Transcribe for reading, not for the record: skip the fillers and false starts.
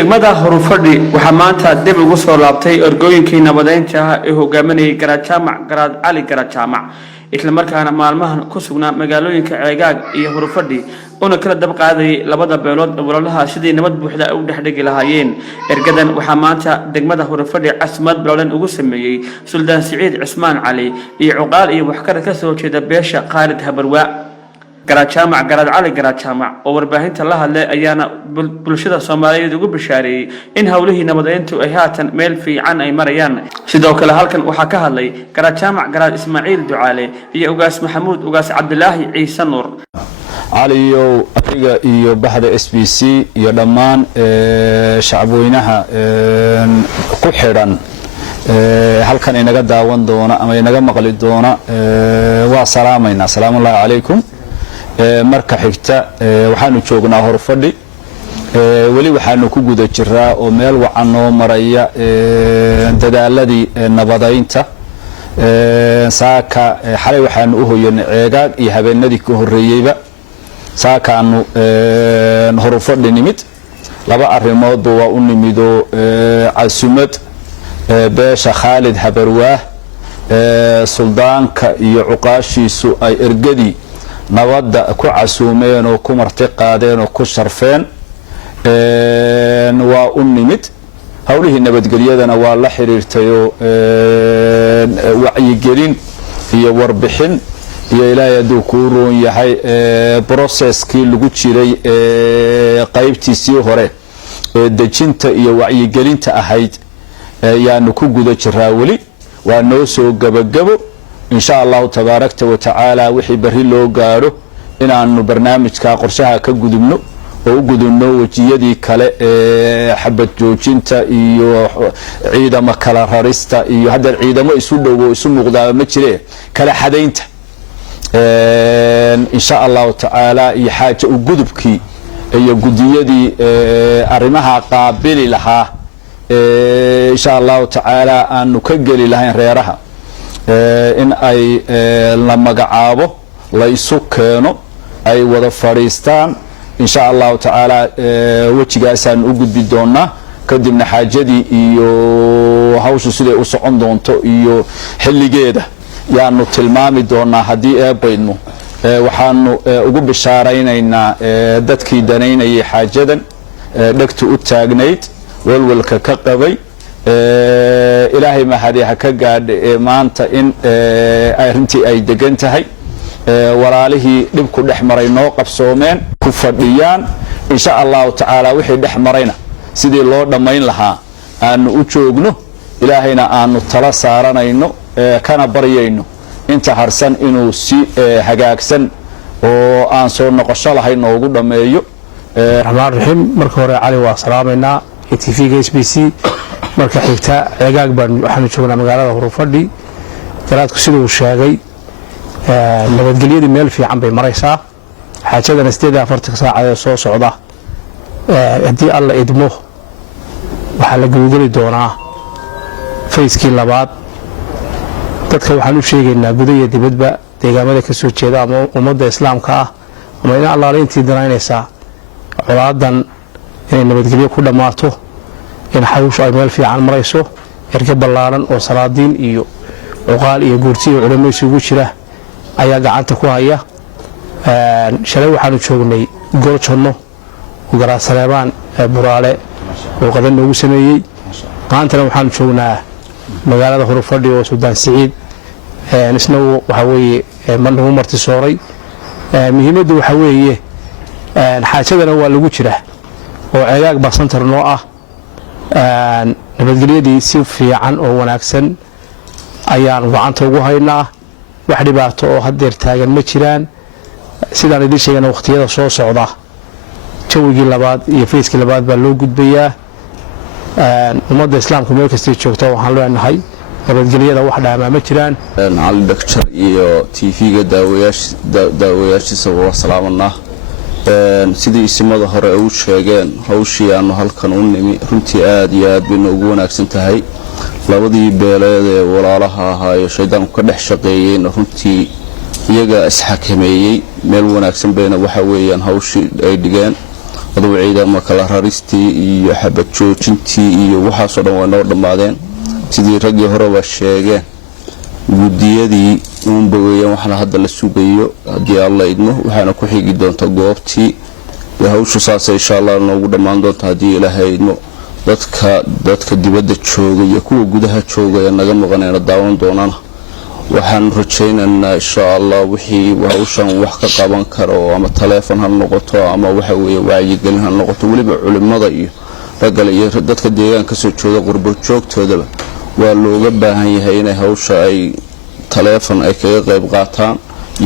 degmada Horufadhi waxaa maanta dib ugu soo laabtay orgooyinkii nabadeynta ah ee hogaaminayay Garaad Cali Garaad isla markaana maalmahan ku sugnaa magaalooyinka Ceegaag iyo Horufadhi una kala dab qaaday labada beelood walalaha sidii nabad buuxda u dhaxdhigi lahaayeen ergadan waxaa maanta degmada Horufadhi casmad bilowlan ugu sameeyay Suldaan Siciid Cismaan Cali iyo cuqaal iyo waxkar ka soo jeeda beesha Khalid Habarwa Garaad Cali Garaad oo warbaahinta la hadlay ayaana bulshada Soomaaliyeed ugu bishaareeyay in hawlihii nabadeyntu ay haatan meel fiican ay marayaan sidoo kale halkan waxa ka hadlay Garaad Ismaaciil Ducaale iyo Ugaas Maxamuud Ugaas Cabdilaahi Ciise Nuur عليو أرجع iyo bahda SBC iyo dhamaan shacabweynaha ku xiran halkan inaga daawan doona ama inaga maqli doona waa salaamayna salaamu alaykum marka xigta waxaanu joognaa Horufadhi wali waxaanu ku guda jiraa oo meel wacan oo maraya dadaaladii nabadeynta saaka xalay waxaanu u hoyanay Ceegaag iyo habeenadii ka horeeyayba saakaanu Horufadhi nimid laba arrimood waa u nimido casumad beesha Khalid Habarwa suldaanka iyo cuqaashiisu ay ergadi nabadda ku casuumeen oo ku marti qaadeen oo ku sharfeen waa u nimid hawlihii nabadgelyadana waa la xiriirtay oo wacyigelin iyo warbixin iyo ilaahay haduu ku roon yahay processkii lagu jiray qaybtiisii hore dejinta iyo wacyigelinta ahayd yaanu ku guda jiraa wali waa noo soo gabagabo إن شاء الله تبارك وتعالى وحي بري لو غارو inaanu barnaamijka qorshaha ka gudubno oo u gudubno wajiyadii kale xabad joojinta iyo ciidamo kala rarista iyo hadda ciidamo isu dhow isu muuqdaa ma jireen kala xadeynta إن شاء الله تعالى iyo xaaja u gudubkii iyo gudiyadii arimaha qaabili lahaa إن شاء الله تعالى aanu ka gali lahayn reeraha in ay la magacaabo la isu keeno ay wada fariistaan in sha Allah taala wajigaasaan u gudbi doonaa kadibna xaajadii iyo hawshu sidee u socon doonto iyo xilligeeda yaanu tilmaami doonaa hadii ay baydno waxaanu ugu bishaaraynaynaa dadkii danaynayay xaajadan dhagtu u taagnayd walwalka ka qabay ilaahay ma hadiya ka gaadhay maanta in arintii ay degan tahay walaalihii dhibku dhaxmaray noo qabsoomeen ku fadhiyaan in sha Allah taala wixii dhaxmarayna sidii loo dhameyn lahaa aanu u joogno ilaahayna aanu tala saaranayno kana baryayno inta harsan inuu si hagaagsan oo aan soo noqosho lahayn ugu dhameeyo rahmaan rahiim marka hore cali waa salaamayna TV-ga SBC marka xigta Ceegaag baan waxaanu joognaa magaalada Horufadhi garaadku sidoo sheegay nabadgelyada meel fiican bay maraysaa xaajadana 48 saacadood soo socda hadii alla idmo waxa la guduli doonaa fayskii labaad dadka waxaan u sheegaynaa gudaha dibadba deegaamada ka soo jeeda ama ummadda islaamka ah ama in alla intii danaynaysa colaadan inay nabadgelyo ku dhamaato in xawshu ay meel fiican marayso erga ballaaran oo salaadiin iyo cuqaal iyo guurti iyo culimo isugu jira ayaa gacanta ku haya shalay waxaanu joognay Goljono Garaad Saleebaan Buraale oo qadan ugu sameeyay maantana waxaanu joognaa magaalada Horufadhi oo Suldaan Siciid isna waxa weeye manuu marti sooray muhiimadu waxa weeye xaajadana waa lagu jira oo Ceegaag basantar noo ah nabadgelyadii si fiican oo wanaagsan ayaan gacanta ugu haynaa wax dhibaato oo hadeer taagan ma jiraan sidaan idin sheegana waqtiyada soo socda jawigii labaad iyo fayskii labaad baa loo gudbayaa ummadda islaamka meel kasta joogto waxaan leenahay nabadgelyada wax dhaama ma jiraan cali doctor iyo TV-ga daawayaashiisa waa salaamanaa sidii isimada hore u sheegeen hawshii aanu halkan u nimi runtii aad iyo aad bay ugu wanaagsan tahay labadii beeleed ee walaalaha ahaa ee shaydaanku ka dhex shaqeeyeen runtii iyaga isxakameeyay meel wanaagsan bayna waxa weeyaan hawshii ay dhigeen aduu ciidamo kala raristii iyo xabad joojintii iyo waxaasoo dhan waa noo dhammaadeen sidii raggii horeba sheegeen gudiyadii uunba weeyaan waxna hadda la sugayo haddii alla idmo waxaana ku xigi doonta goobtii hawshu saasay insha allah noogu dhammaan doonta haddii ilaahay idmo dadka dibadda jooga iyo kuwa gudaha jooga ee naga maqanayna daawan doonana waxaan rajaynaynaa insha allah wixii hawshan wax ka qaban karo ama taleefon ha noqoto ama waxa weeye wacyigelin ha noqoto weliba culimada iyo ragale iyo dadka deegaanka soo jooga qurbo joogtoodaba waa looga baahan yahay inay hawsha ay taleefon ay kaga qayb qaataan